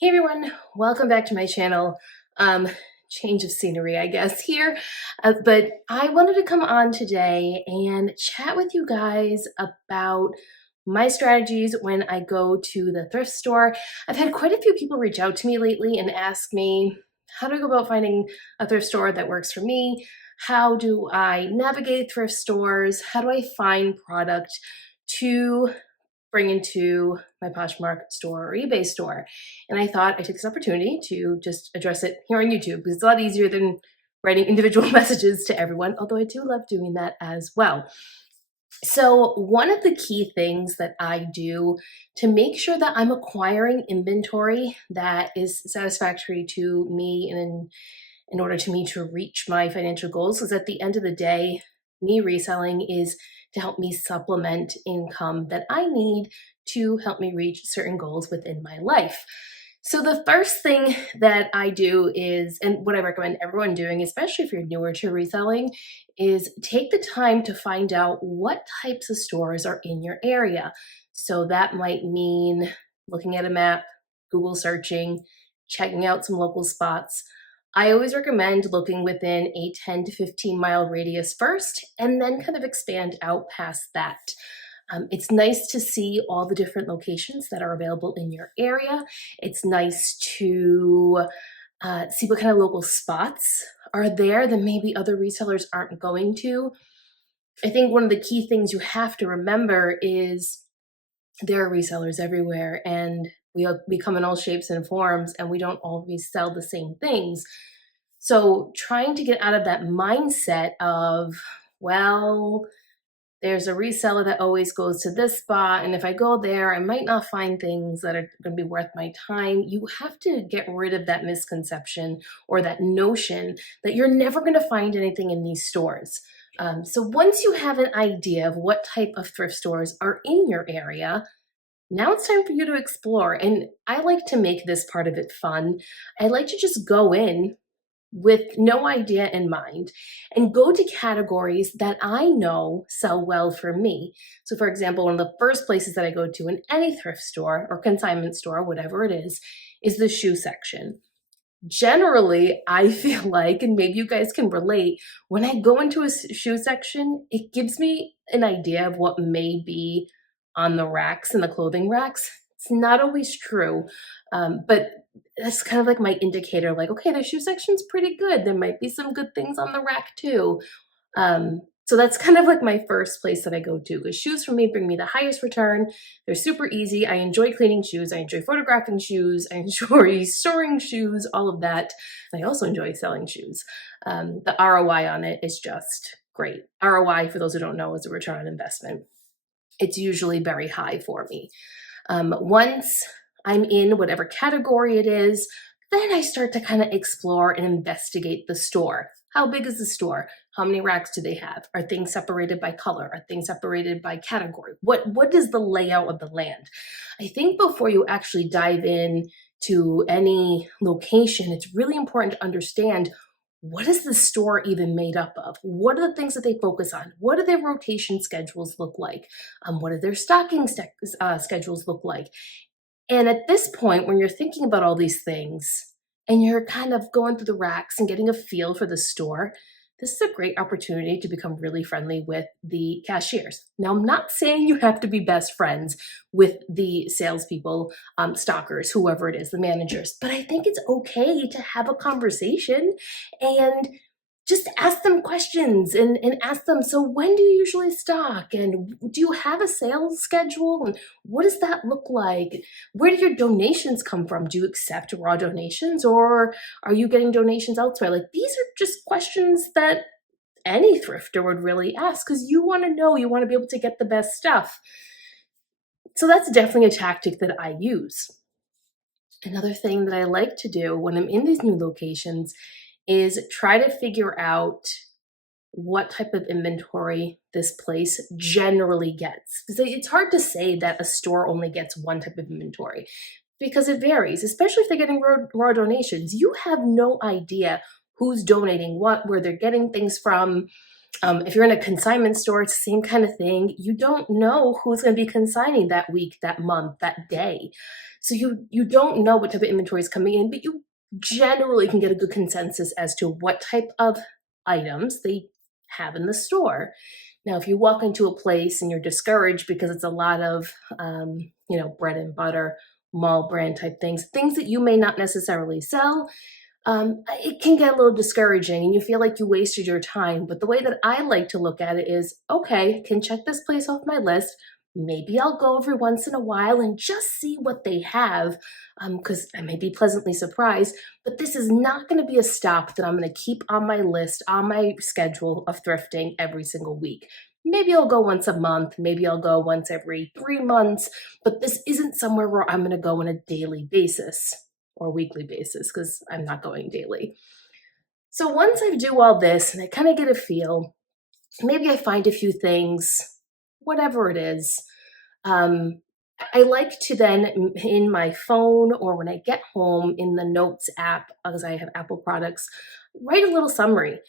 Hey everyone, welcome back to my channel. Change of scenery, I guess, here. But I wanted to come on today and chat with you guys about my strategies when I go to the thrift store. I've had quite a few people reach out to me lately and ask me, how do I go about finding a thrift store that works for me? How do I navigate thrift stores? How do I find product to bring into my Poshmark store or eBay store? And I thought I'd take this opportunity to just address it here on YouTube because it's a lot easier than writing individual messages to everyone, although I do love doing that as well. So one of the key things that I do to make sure that I'm acquiring inventory that is satisfactory to me and in order to me to reach my financial goals, because at the end of the day, me reselling is to help me supplement income that I need to help me reach certain goals within my life. So the first thing that I do is, and what I recommend everyone doing, especially if you're newer to reselling, is take the time to find out what types of stores are in your area. So that might mean looking at a map, Google searching, checking out some local spots. I always recommend looking within a 10 to 15 mile radius first, and then kind of expand out past that. It's nice to see all the different locations that are available in your area. It's nice to see what kind of local spots are there that maybe other resellers aren't going to. I think one of the key things you have to remember is there are resellers everywhere, and we come in all shapes and forms, and we don't always sell the same things. So trying to get out of that mindset of, well, there's a reseller that always goes to this spot, and if I go there, I might not find things that are going to be worth my time. You have to get rid of that misconception or that notion that you're never going to find anything in these stores. So once you have an idea of what type of thrift stores are in your area, now it's time for you to explore. And I like to make this part of it fun. I like to just go in with no idea in mind and go to categories that I know sell well for me. So for example, one of the first places that I go to in any thrift store or consignment store, whatever it is the shoe section. Generally, I feel like, and maybe you guys can relate, when I go into a shoe section, it gives me an idea of what may be on the racks and the clothing racks. It's not always true, but that's kind of like my indicator, like, okay, the shoe section's pretty good. There might be some good things on the rack too. So that's kind of like my first place that I go to, because shoes for me bring me the highest return. They're super easy. I enjoy cleaning shoes. I enjoy photographing shoes. I enjoy storing shoes, all of that. And I also enjoy selling shoes. The ROI on it is just great. ROI, for those who don't know, is a return on investment. It's usually very high for me. Once I'm in whatever category it is, then I start to kind of explore and investigate the store. How big is the store? How many racks do they have? Are things separated by color? Are things separated by category? What is the layout of the land? I think before you actually dive in to any location, it's really important to understand, what is the store even made up of? What are the things that they focus on? What do their rotation schedules look like? What do their stocking schedules look like? And at this point, when you're thinking about all these things and you're kind of going through the racks and getting a feel for the store, this is a great opportunity to become really friendly with the cashiers. Now, I'm not saying you have to be best friends with the salespeople, stockers, whoever it is, the managers, but I think it's okay to have a conversation and just ask them questions and ask them, so when do you usually stock? And do you have a sales schedule? And what does that look like? Where do your donations come from? Do you accept raw donations, or are you getting donations elsewhere? Like, these are just questions that any thrifter would really ask, because you want to know, you want to be able to get the best stuff. So that's definitely a tactic that I use. Another thing that I like to do when I'm in these new locations is try to figure out what type of inventory this place generally gets. Because it's hard to say that a store only gets one type of inventory, because it varies, especially if they're getting raw donations. You have no idea who's donating what, where they're getting things from. If you're in a consignment store, it's the same kind of thing. You don't know who's going to be consigning that week, that month, that day. So you don't know what type of inventory is coming in, but you generally can get a good consensus as to what type of items they have in the store. Now, if you walk into a place and you're discouraged because it's a lot of, bread and butter, mall brand type things that you may not necessarily sell, it can get a little discouraging and you feel like you wasted your time. But the way that I like to look at it is, okay, can check this place off my list. Maybe I'll go every once in a while and just see what they have, because I may be pleasantly surprised. But this is not going to be a stop that I'm going to keep on my list, on my schedule of thrifting every single week. Maybe I'll go once a month. Maybe I'll go once every 3 months. But this isn't somewhere where I'm going to go on a daily basis or weekly basis, because I'm not going daily. So once I do all this and I kind of get a feel, maybe I find a few things, whatever it is, I like to then, in my phone or when I get home in the Notes app, because I have Apple products, write a little summary.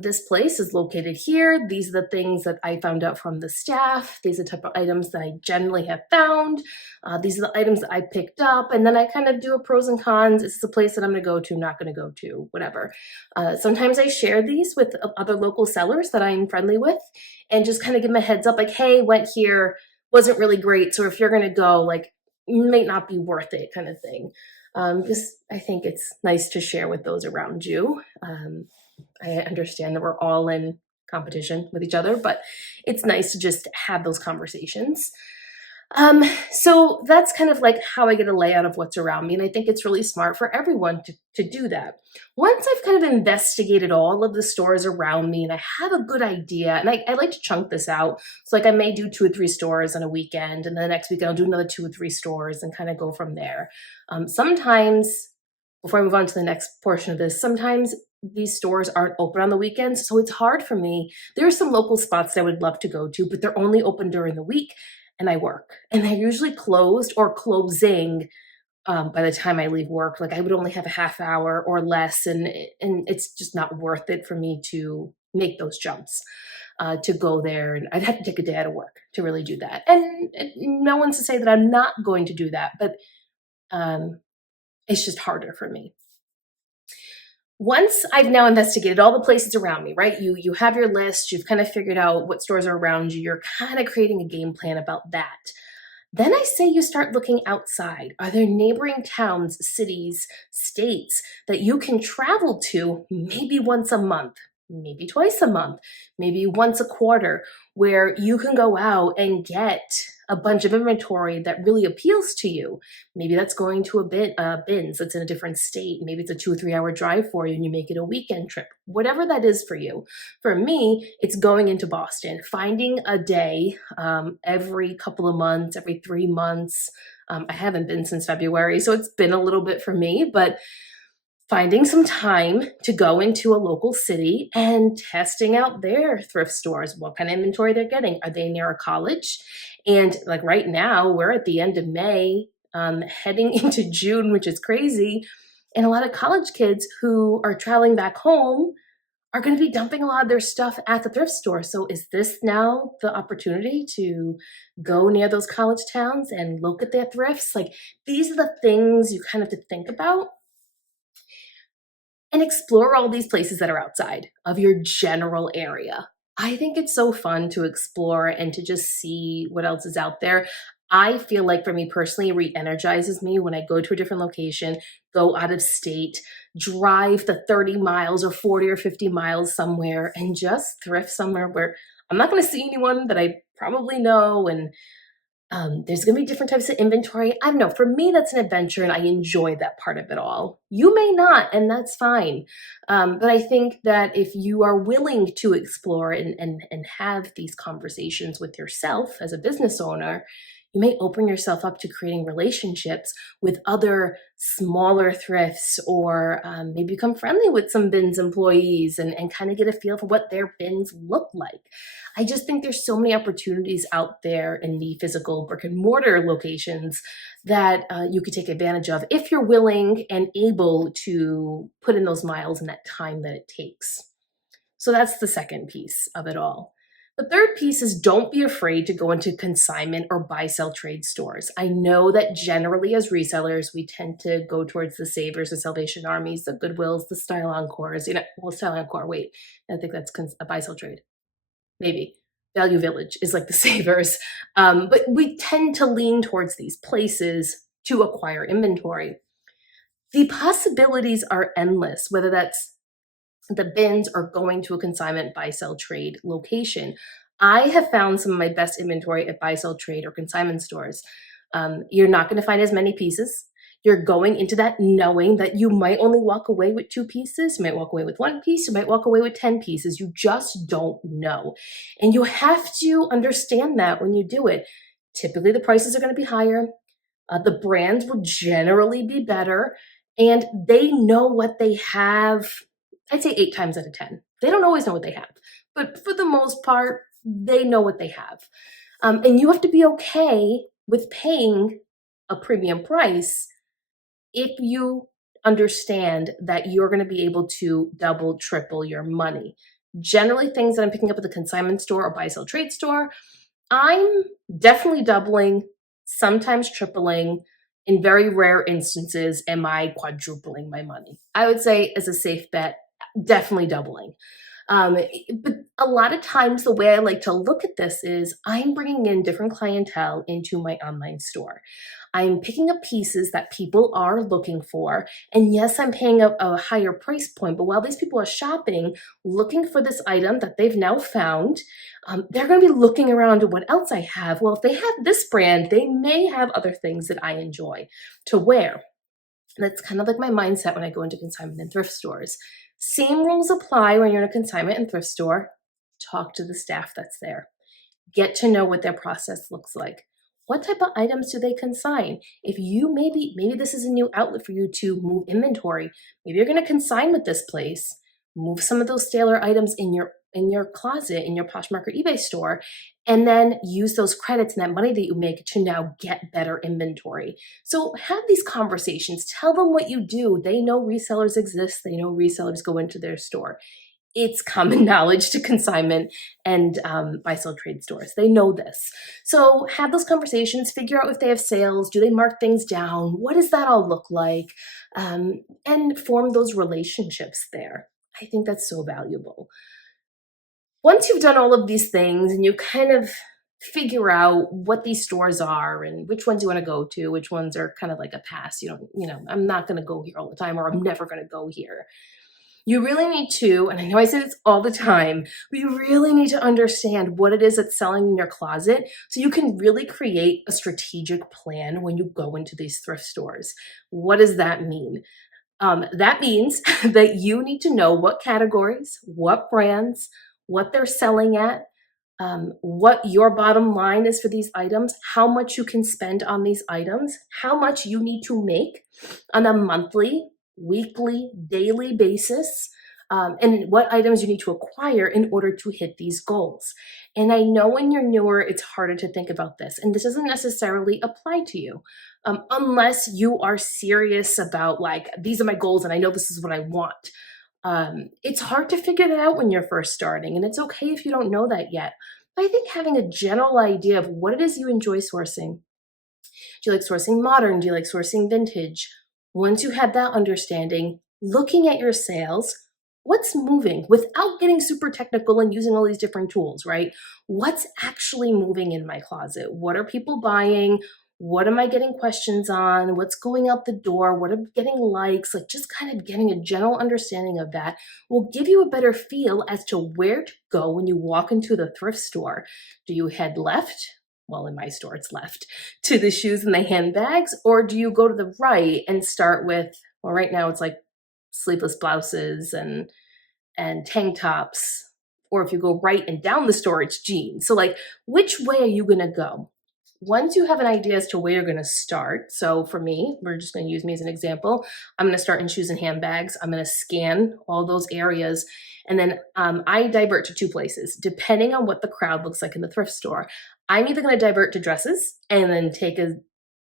This place is located here. These are the things that I found out from the staff. These are the type of items that I generally have found. These are the items that I picked up. And then I kind of do a pros and cons. This is a place that I'm going to go to, not going to go to, whatever. Sometimes I share these with other local sellers that I'm friendly with and just kind of give them a heads up, like, hey, went here, wasn't really great. So if you're going to go, like, might not be worth it, kind of thing. Just, I think it's nice to share with those around you. I understand that we're all in competition with each other, but it's nice to just have those conversations. So that's kind of like how I get a layout of what's around me. And I think it's really smart for everyone to do that. Once I've kind of investigated all of the stores around me and I have a good idea, and I like to chunk this out. So like I may do 2 or 3 stores on a weekend, and then the next weekend I'll do another 2 or 3 stores and kind of go from there. Sometimes, before I move on to the next portion of this, sometimes these stores aren't open on the weekends, so it's hard for me. There are some local spots that I would love to go to, but they're only open during the week, and I work. And they're usually closed or closing by the time I leave work. Like I would only have a half hour or less, and it's just not worth it for me to make those jumps to go there. And I'd have to take a day out of work to really do that. And no one's to say that I'm not going to do that, but it's just harder for me. Once I've now investigated all the places around me, right? You have your list, you've kind of figured out what stores are around you, you're kind of creating a game plan about that. Then I say you start looking outside. Are there neighboring towns, cities, states that you can travel to maybe once a month, maybe twice a month, maybe once a quarter, where you can go out and get a bunch of inventory that really appeals to you? Maybe that's going to a bins that's in a different state. Maybe it's a 2 or 3 hour drive for you and you make it a weekend trip, whatever that is for you. For me, it's going into Boston, finding a day every couple of months, every 3 months. I haven't been since February, so it's been a little bit for me, but finding some time to go into a local city and testing out their thrift stores, what kind of inventory they're getting. Are they near a college? And like right now, we're at the end of May, heading into June, which is crazy. And a lot of college kids who are traveling back home are going to be dumping a lot of their stuff at the thrift store. So is this now the opportunity to go near those college towns and look at their thrifts? Like, these are the things you kind of have to think about and explore all these places that are outside of your general area. I think it's so fun to explore and to just see what else is out there. I feel like for me personally, it re-energizes me when I go to a different location, go out of state, drive the 30 miles or 40 or 50 miles somewhere and just thrift somewhere where I'm not going to see anyone that I probably know, and there's going to be different types of inventory. I don't know. For me, that's an adventure and I enjoy that part of it all. You may not, and that's fine. But I think that if you are willing to explore and have these conversations with yourself as a business owner, you may open yourself up to creating relationships with other smaller thrifts, or maybe become friendly with some bins employees and kind of get a feel for what their bins look like. I just think there's so many opportunities out there in the physical brick and mortar locations that you could take advantage of if you're willing and able to put in those miles and that time that it takes. So that's the second piece of it all. The third piece is don't be afraid to go into consignment or buy sell trade stores. I know that generally as resellers, we tend to go towards the Savers, the Salvation Armies, the Goodwills, the Style Encores, well, Style Encore, wait, I think that's a buy sell trade. Maybe. Value Village is like the Savers. But we tend to lean towards these places to acquire inventory. The possibilities are endless, whether that's the bins or going to a consignment buy sell trade location. I have found some of my best inventory at buy sell trade or consignment stores. You're not going to find as many pieces. You're going into that knowing that you might only walk away with 2 pieces. You might walk away with 1 piece. You might walk away with 10 pieces. You just don't know. And you have to understand that when you do it. Typically, the prices are going to be higher. The brands will generally be better. And they know what they have. I'd say 8 times out of 10. They don't always know what they have. But for the most part, they know what they have. And you have to be okay with paying a premium price if you understand that you're going to be able to double, triple your money. Generally, things that I'm picking up at the consignment store or buy sell trade store, I'm definitely doubling, sometimes tripling. In very rare instances, am I quadrupling my money? I would say as a safe bet, definitely doubling. But a lot of times the way I like to look at this is I'm bringing in different clientele into my online store. I'm picking up pieces that people are looking for. And yes, I'm paying a higher price point, but while these people are shopping, looking for this item that they've now found, they're going to be looking around at what else I have. Well, if they have this brand, they may have other things that I enjoy to wear. That's kind of like my mindset when I go into consignment and thrift stores. Same rules apply when you're in a consignment and thrift store. Talk to the staff that's there. Get to know what their process looks like. What type of items do they consign? If you maybe this is a new outlet for you to move inventory. Maybe you're going to consign with this place. Move some of those staler items in your closet, in your Poshmark or eBay store, and then use those credits and that money that you make to now get better inventory. So have these conversations. Tell them what you do. They know resellers exist. They know resellers go into their store. It's common knowledge to consignment and buy sell trade stores. They know this. So have those conversations, figure out if they have sales, do they mark things down, what does that all look like, and form those relationships there. I think that's so valuable. Once you've done all of these things and you kind of figure out what these stores are and which ones you want to go to, which ones are kind of like a pass, I'm not going to go here all the time, or I'm never going to go here. You really need to, and I know I say this all the time, but you really need to understand what it is that's selling in your closet so you can really create a strategic plan when you go into these thrift stores. What does that mean? That means that you need to know what categories, what brands, what they're selling at, what your bottom line is for these items, how much you can spend on these items, how much you need to make on a monthly, weekly, daily basis, and what items you need to acquire in order to hit these goals. And I know when you're newer, it's harder to think about this, and this doesn't necessarily apply to you unless you are serious about like, these are my goals and I know this is what I want. It's hard to figure that out when you're first starting, and it's okay if you don't know that yet. But I think having a general idea of what it is you enjoy sourcing. Do you like sourcing modern? Do you like sourcing vintage? Once you have that understanding, looking at your sales, what's moving without getting super technical and using all these different tools, right? What's actually moving in my closet? What are people buying? What am I getting questions on? What's going out the door? What am I getting likes? Like just kind of getting a general understanding of that will give you a better feel as to where to go when you walk into the thrift store. Do you head left? Well, in my store, it's left to the shoes and the handbags, or do you go to the right and start with, well, right now it's like sleeveless blouses and tank tops, or if you go right and down the store, it's jeans. So like, which way are you going to go? Once you have an idea as to where you're going to start, so for me, we're just going to use me as an example. I'm going to start in shoes and handbags. I'm going to scan all those areas. And then I divert to 2 places, depending on what the crowd looks like in the thrift store. I'm either going to divert to dresses and then take a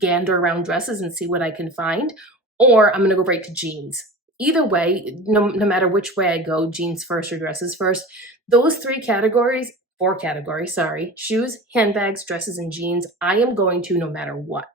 gander around dresses and see what I can find, or I'm going to go right to jeans. either way, no matter which way I go, jeans first or dresses first, those 4 categories, sorry, shoes, handbags, dresses, and jeans, I am going to no matter what.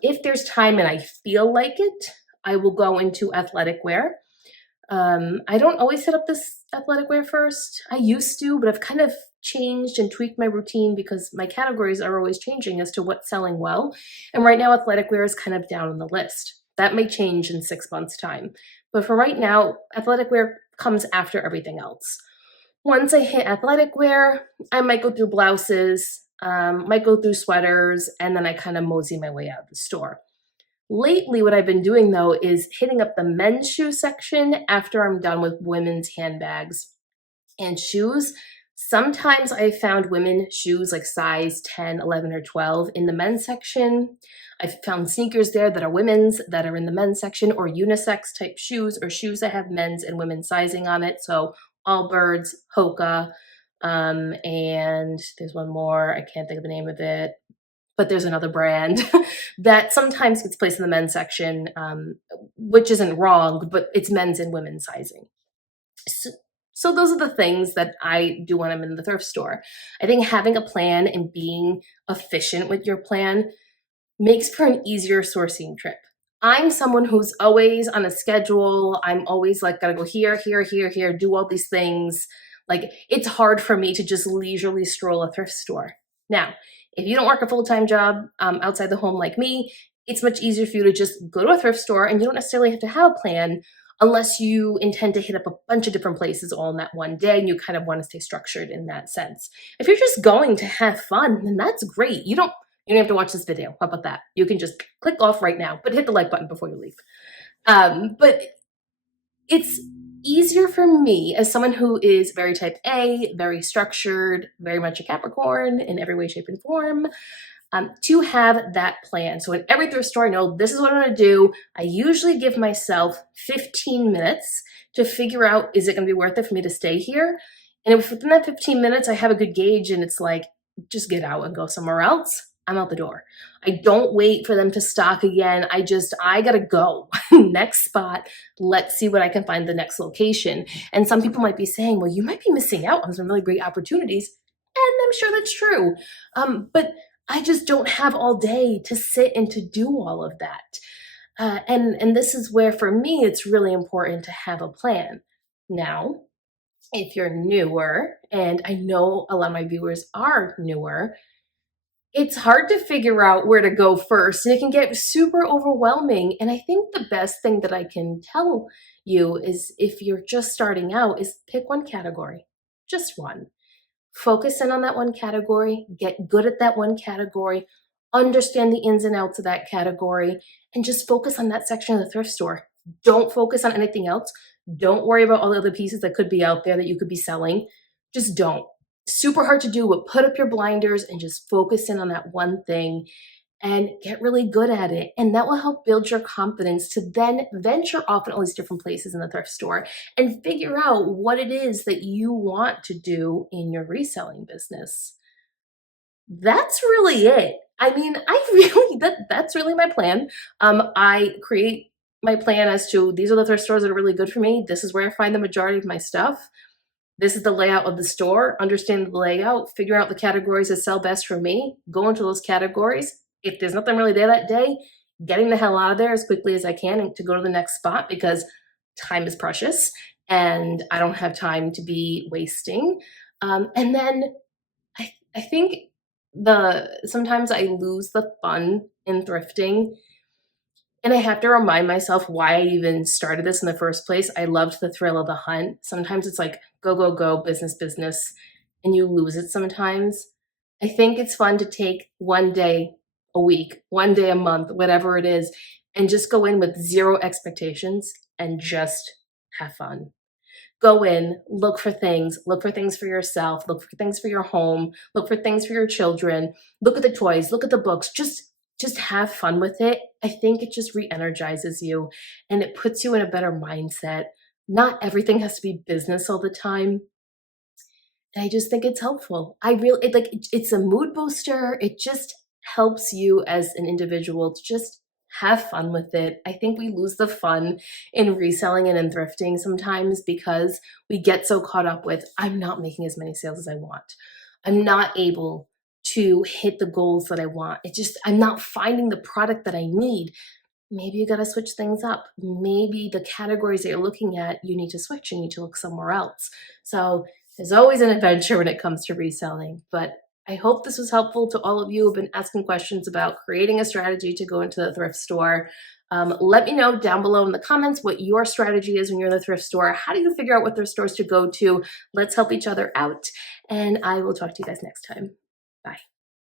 If there's time and I feel like it, I will go into athletic wear. I don't always hit up this athletic wear first. I used to, but I've kind of changed and tweaked my routine because my categories are always changing as to what's selling well. And right now, athletic wear is kind of down on the list. That may change in 6 months' time. But for right now, athletic wear comes after everything else. Once I hit athletic wear, I might go through blouses, might go through sweaters, and then I kind of mosey my way out of the store. Lately, what I've been doing though is hitting up the men's shoe section after I'm done with women's handbags and shoes. Sometimes I found women's shoes like size 10, 11, or 12 in the men's section. I've found sneakers there that are women's that are in the men's section, or unisex type shoes, or shoes that have men's and women's sizing on it. So Allbirds, Hoka, and there's one more, I can't think of the name of it, but there's another brand that sometimes gets placed in the men's section, which isn't wrong, but it's men's and women's sizing. So those are the things that I do when I'm in the thrift store. I think having a plan and being efficient with your plan makes for an easier sourcing trip. I'm someone who's always on a schedule. I'm always like, gotta go here, here, here, here, do all these things. Like, it's hard for me to just leisurely stroll a thrift store. Now, if you don't work a full-time job outside the home like me, it's much easier for you to just go to a thrift store and you don't necessarily have to have a plan unless you intend to hit up a bunch of different places all in that one day and you kind of want to stay structured in that sense. If you're just going to have fun, then that's great. You don't have to watch this video. How about that? You can just click off right now, but hit the like button before you leave. But it's easier for me as someone who is very type A, very structured, very much a Capricorn in every way, shape, and form, to have that plan. So in every thrift store, I know this is what I'm gonna do. I usually give myself 15 minutes to figure out, is it gonna be worth it for me to stay here? And if within that 15 minutes, I have a good gauge and it's like, just get out and go somewhere else, I'm out the door. I don't wait for them to stock again. I gotta go. Next spot, let's see what I can find the next location. And some people might be saying, well, you might be missing out on some really great opportunities. And I'm sure that's true. But I just don't have all day to sit and to do all of that. And this is where, for me, it's really important to have a plan. Now, if you're newer, and I know a lot of my viewers are newer, it's hard to figure out where to go first, and it can get super overwhelming. And I think the best thing that I can tell you is, if you're just starting out, is pick one category, just one. Focus in on that one category, get good at that one category, understand the ins and outs of that category, and just focus on that section of the thrift store. Don't focus on anything else. Don't worry about all the other pieces that could be out there that you could be selling. Just don't. Super hard to do, but put up your blinders and just focus in on that one thing and get really good at it. And that will help build your confidence to then venture off in all these different places in the thrift store and figure out what it is that you want to do in your reselling business. That's really it. I mean, that's really my plan. I create my plan as to, these are the thrift stores that are really good for me. This is where I find the majority of my stuff. This is the layout of the store. Understand the layout, figure out the categories that sell best for me, go into those categories. If there's nothing really there that day, getting the hell out of there as quickly as I can and to go to the next spot, because time is precious and I don't have time to be wasting. And then I think sometimes I lose the fun in thrifting. And I have to remind myself why I even started this in the first place. I loved the thrill of the hunt. Sometimes it's like go, go, go, business, business, and you lose it sometimes. I think it's fun to take one day a week, one day a month, whatever it is, and just go in with zero expectations and just have fun. Go in, look for things for yourself, look for things for your home, look for things for your children, look at the toys, look at the books, just have fun with it. I think it just re-energizes you and it puts you in a better mindset. Not everything has to be business all the time. And I just think it's helpful. It's a mood booster. It just helps you as an individual to just have fun with it. I think we lose the fun in reselling and in thrifting sometimes because we get so caught up with, I'm not making as many sales as I want. I'm not able to hit the goals that I want. I'm not finding the product that I need. Maybe you got to switch things up. Maybe the categories that you're looking at, you need to switch. You need to look somewhere else. So there's always an adventure when it comes to reselling, but I hope this was helpful to all of you who've been asking questions about creating a strategy to go into the thrift store. Let me know down below in the comments what your strategy is when you're in the thrift store. How do you figure out what thrift stores to go to? Let's help each other out. And I will talk to you guys next time. Bye.